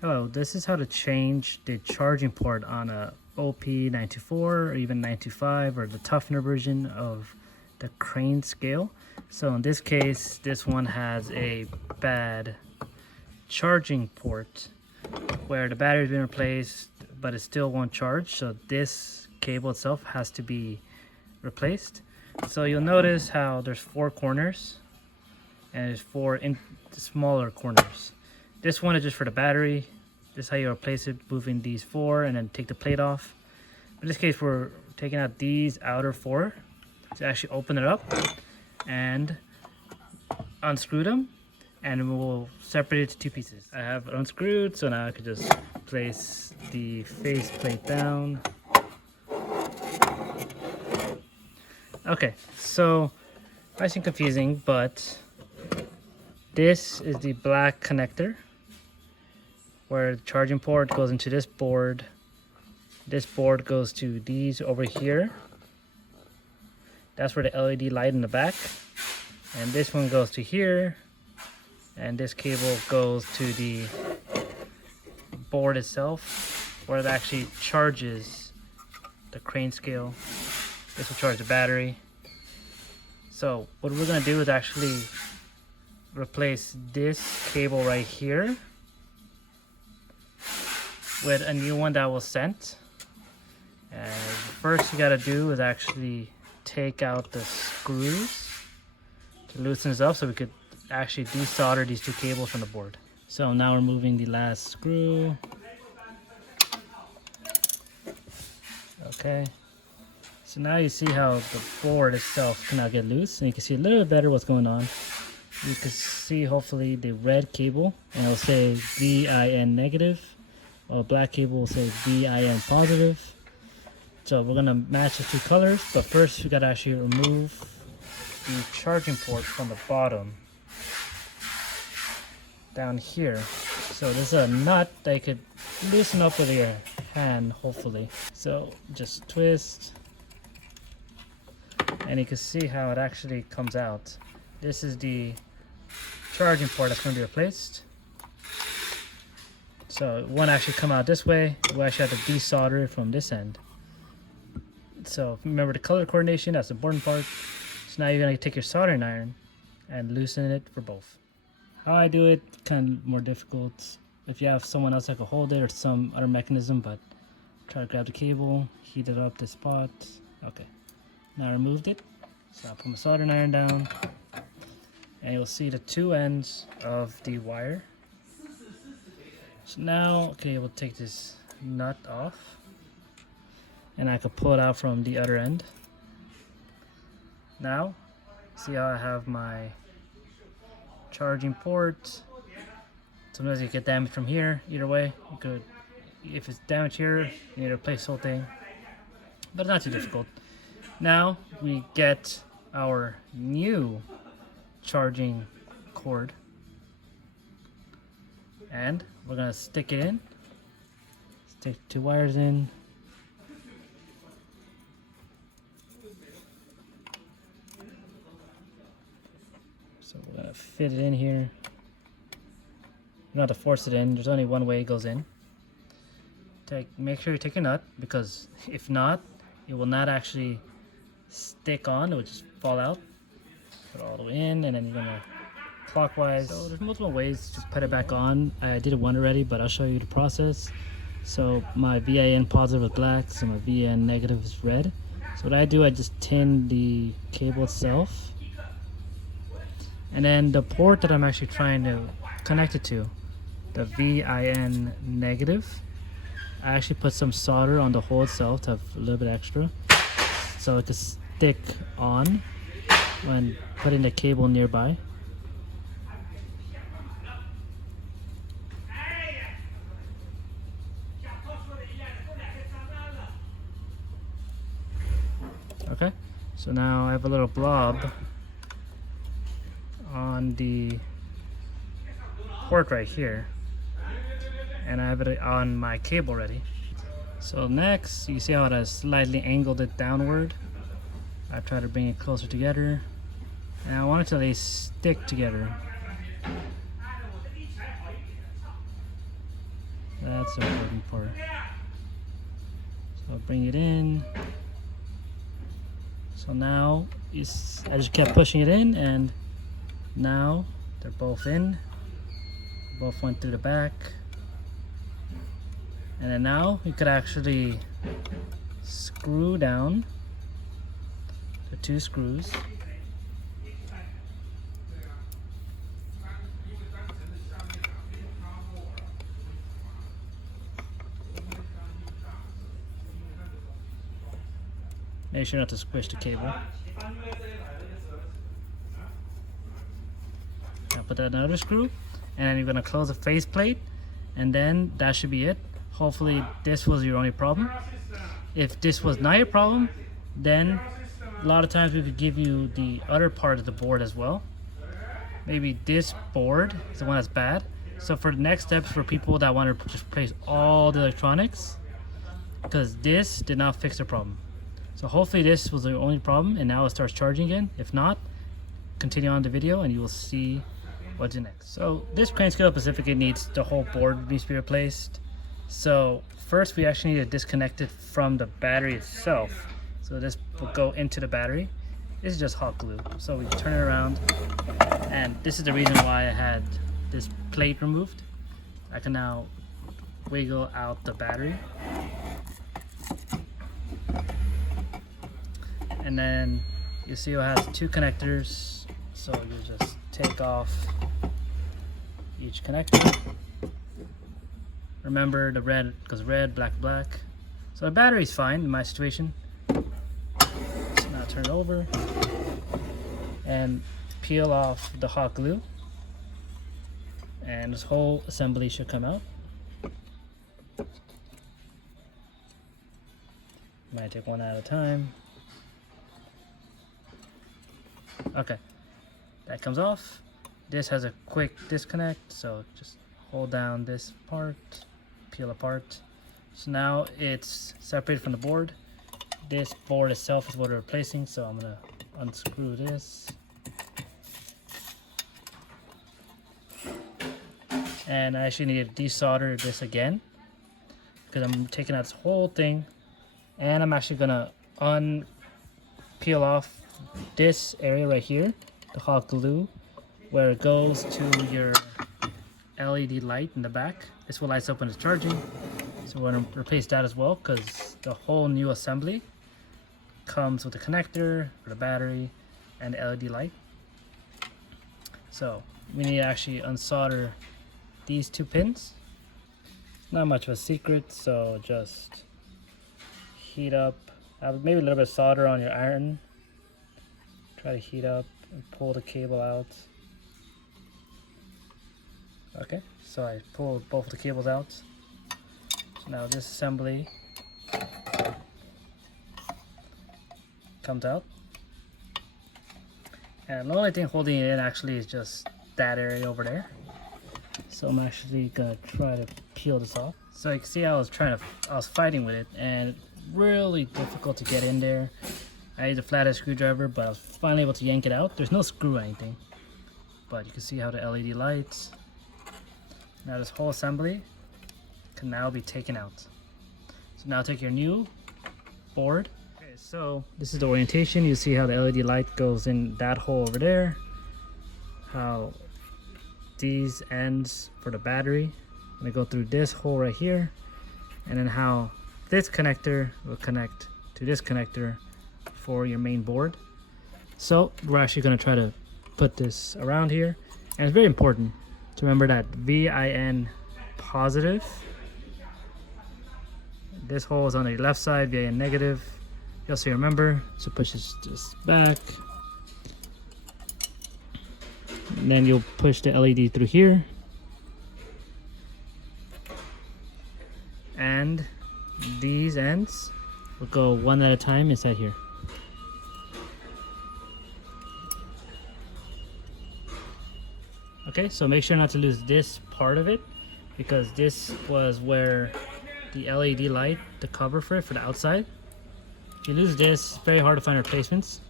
Hello, this is how to change the charging port on a OP924 or even 925 or the toughener version of the crane scale. So in this case, this one has a bad charging port where the battery's been replaced, but it still won't charge. So this cable itself has to be replaced. So you'll notice how there's 4 corners and there's 4 smaller corners. This one is just for the battery. This is how you replace it, moving these 4 and then take the plate off. In this case, we're taking out these outer 4 to actually open it up and unscrew them, and we'll separate it to 2 pieces. I have it unscrewed, so now I could just place the face plate down. Okay, so nice and confusing, but this is the black connector where the charging port goes into this board. This board goes to these over here. That's where the LED light in the back. And this one goes to here. And this cable goes to the board itself, where it actually charges the crane scale. This will charge the battery. So what we're gonna do is actually replace this cable right here with a new one that was sent. And first you gotta do is actually take out the screws to loosen this up so we could actually desolder these 2 cables from the board. So now we're moving the last screw. Okay. So now you see how the board itself cannot get loose, and you can see a little bit better what's going on. You can see hopefully the red cable, and it'll say VIN negative. While black cable will say VIN positive. So we're gonna match the 2 colors, but first we gotta actually remove the charging port from the bottom down here. So there's a nut that you could loosen up with your hand, hopefully. So just twist, and you can see how it actually comes out. This is the charging port that's going to be replaced. So it won't actually come out this way. We'll actually have to desolder it from this end. So remember the color coordination, that's the important part. So now you're going to take your soldering iron and loosen it for both. How I do it, kind of more difficult. If you have someone else that can hold it or some other mechanism, but try to grab the cable, heat it up this spot. Okay, now I removed it. So I'll put my soldering iron down, and you'll see the 2 ends of the wire. So now, okay, we'll take this nut off, and I can pull it out from the other end. Now, see how I have my charging port. Sometimes you get damage from here. Either way, you could, if it's damaged here, you need to replace the whole thing, but not too difficult. Now we get our new charging cord, and we're gonna stick it in. Stick 2 wires in. So we're gonna fit it in here. You don't have to force it in. There's only one way it goes in. Make sure you take your nut, because if not, it will not actually stick on. It will just fall out. Put it all the way in, and then you're gonna clockwise. So there's multiple ways to put it back on. I did one already, but I'll show you the process. So my VIN positive is black, so my VIN negative is red. So what I do, I just tin the cable itself, and then the port that I'm actually trying to connect it to, the VIN negative, I actually put some solder on the hole itself to have a little bit extra, so it can stick on when putting the cable nearby. Okay, so now I have a little blob on the port right here, and I have it on my cable ready. So next, you see how I slightly angled it downward. I try to bring it closer together, and I want it to at least stick together. That's the important part. So bring it in. So now I just kept pushing it in, and now they're both in. Both went through the back. And then now you could actually screw down the 2 screws. Make sure not to squish the cable. Now put that another screw, and then you're gonna close the faceplate, and then that should be it. Hopefully this was your only problem. If this was not your problem, then a lot of times we could give you the other part of the board as well. Maybe this board is the one that's bad. So for the next steps, for people that want to just replace all the electronics, because this did not fix the problem. So hopefully this was the only problem and now it starts charging again. If not, continue on the video and you will see what's next. So this crane scale specifically needs the whole board needs to be replaced. So first we actually need to disconnect it from the battery itself. So this will go into the battery. This is just hot glue. So we turn it around, and this is the reason why I had this plate removed. I can now wiggle out the battery. And then you see it has 2 connectors, so you just take off each connector. Remember the red goes red, black, black. So the battery's fine in my situation. So now turn it over and peel off the hot glue, and this whole assembly should come out. Might take one at a time. Okay, that comes off. This has a quick disconnect, so just hold down this part, peel apart. So now it's separated from the board. This board itself is what we're replacing, so I'm gonna unscrew this. And I actually need to desolder this again because I'm taking out this whole thing, and I'm actually gonna peel off this area right here, the hot glue, where it goes to your LED light in the back. This will light up when it's charging. So we're going to replace that as well, because the whole new assembly comes with the connector for the battery and the LED light. So we need to actually unsolder these 2 pins. Not much of a secret, so just heat up, maybe a little bit of solder on your iron. Try to heat up and pull the cable out. Okay, so I pulled both the cables out. So now this assembly comes out. And the only thing holding it in actually is just that area over there. So I'm actually gonna try to peel this off. So you can see I was fighting with it, and really difficult to get in there. I used a flathead screwdriver, but I was finally able to yank it out. There's no screw or anything, but you can see how the LED lights. Now this whole assembly can now be taken out. So now take your new board. Okay, so this is the orientation. You see how the LED light goes in that hole over there. How these ends for the battery, they go through this hole right here, and then how this connector will connect to this connector for your main board. So we're actually going to try to put this around here, and it's very important to remember that VIN positive, this hole is on the left side, VIN negative. You also remember, so push this just back, and then you'll push the LED through here, and these ends will go one at a time inside here. Okay, so make sure not to lose this part of it, because this was where the LED light, the cover for it, for the outside. If you lose this, it's very hard to find replacements.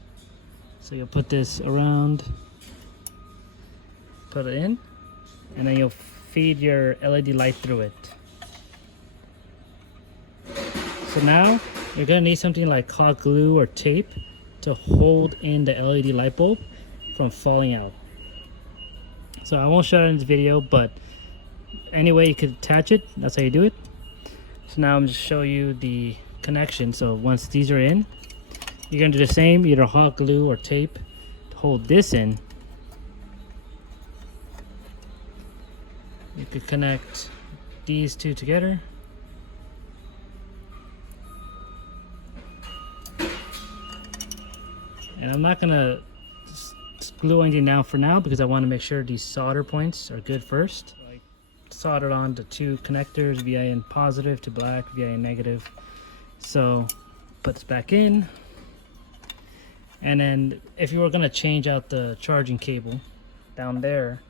So you'll put this around, put it in, and then you'll feed your LED light through it. So now you're gonna need something like hot glue or tape to hold in the LED light bulb from falling out. So I won't show it in this video, but anyway you could attach it, that's how you do it. So now I'm just show you the connection. So once these are in, you're gonna do the same, either hot glue or tape to hold this in. You could connect these two together. And I'm not gonna glue anything down for now because I want to make sure these solder points are good first. I soldered on the two connectors, VIN positive to black, VIN negative. So put this back in. And then if you were gonna change out the charging cable down there,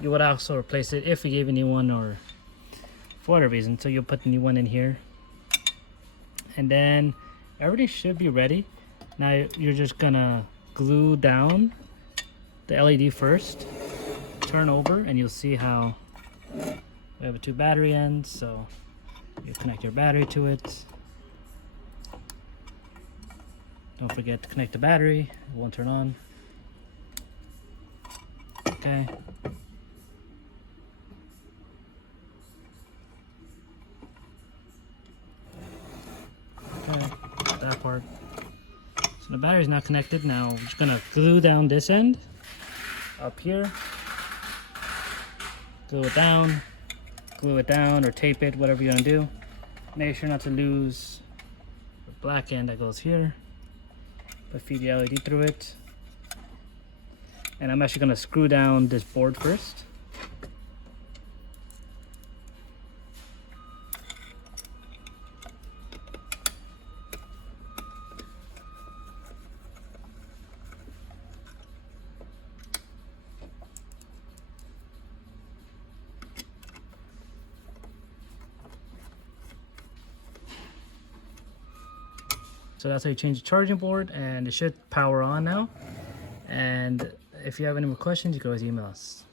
you would also replace it if we gave a new one or for whatever reason. So you'll put the new one in here. And then everything should be ready. Now you're just gonna glue down the LED first, turn over, and you'll see how we have two battery ends. So you connect your battery to it. Don't forget to connect the battery, it won't turn on. Okay. Okay, that part. So the battery's not connected. Now we're just gonna glue down this end up here. Glue it down or tape it, whatever you want to do. Make sure not to lose the black end that goes here. But feed the LED through it. And I'm actually gonna screw down this board first. So that's how you change the charging board, and it should power on now. And if you have any more questions, you can always email us.